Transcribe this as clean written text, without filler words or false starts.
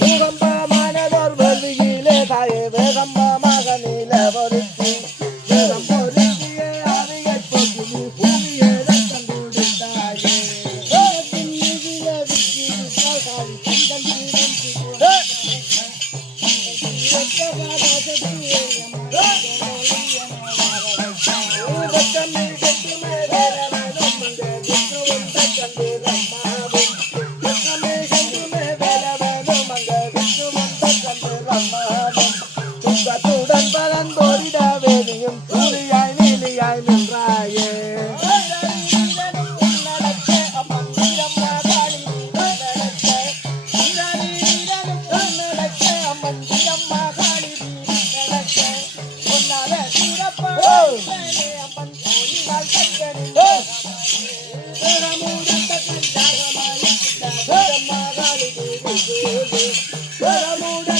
பூகம்பமானதோர் வேள்வியிலே தாயே வேகம்பமாக நீல பொருத்தி வேகம் பொருத்திய அவையை போக்கி நீ பூமியை ரத்தம் கொடுத்தாயே வேகத்தின் மீதிலே விக்கி கால் கண்கள் துன்பத்துடன் பலன் போரிட வேதியும் துளியாய் நீலியாய் நின்றாயே Mura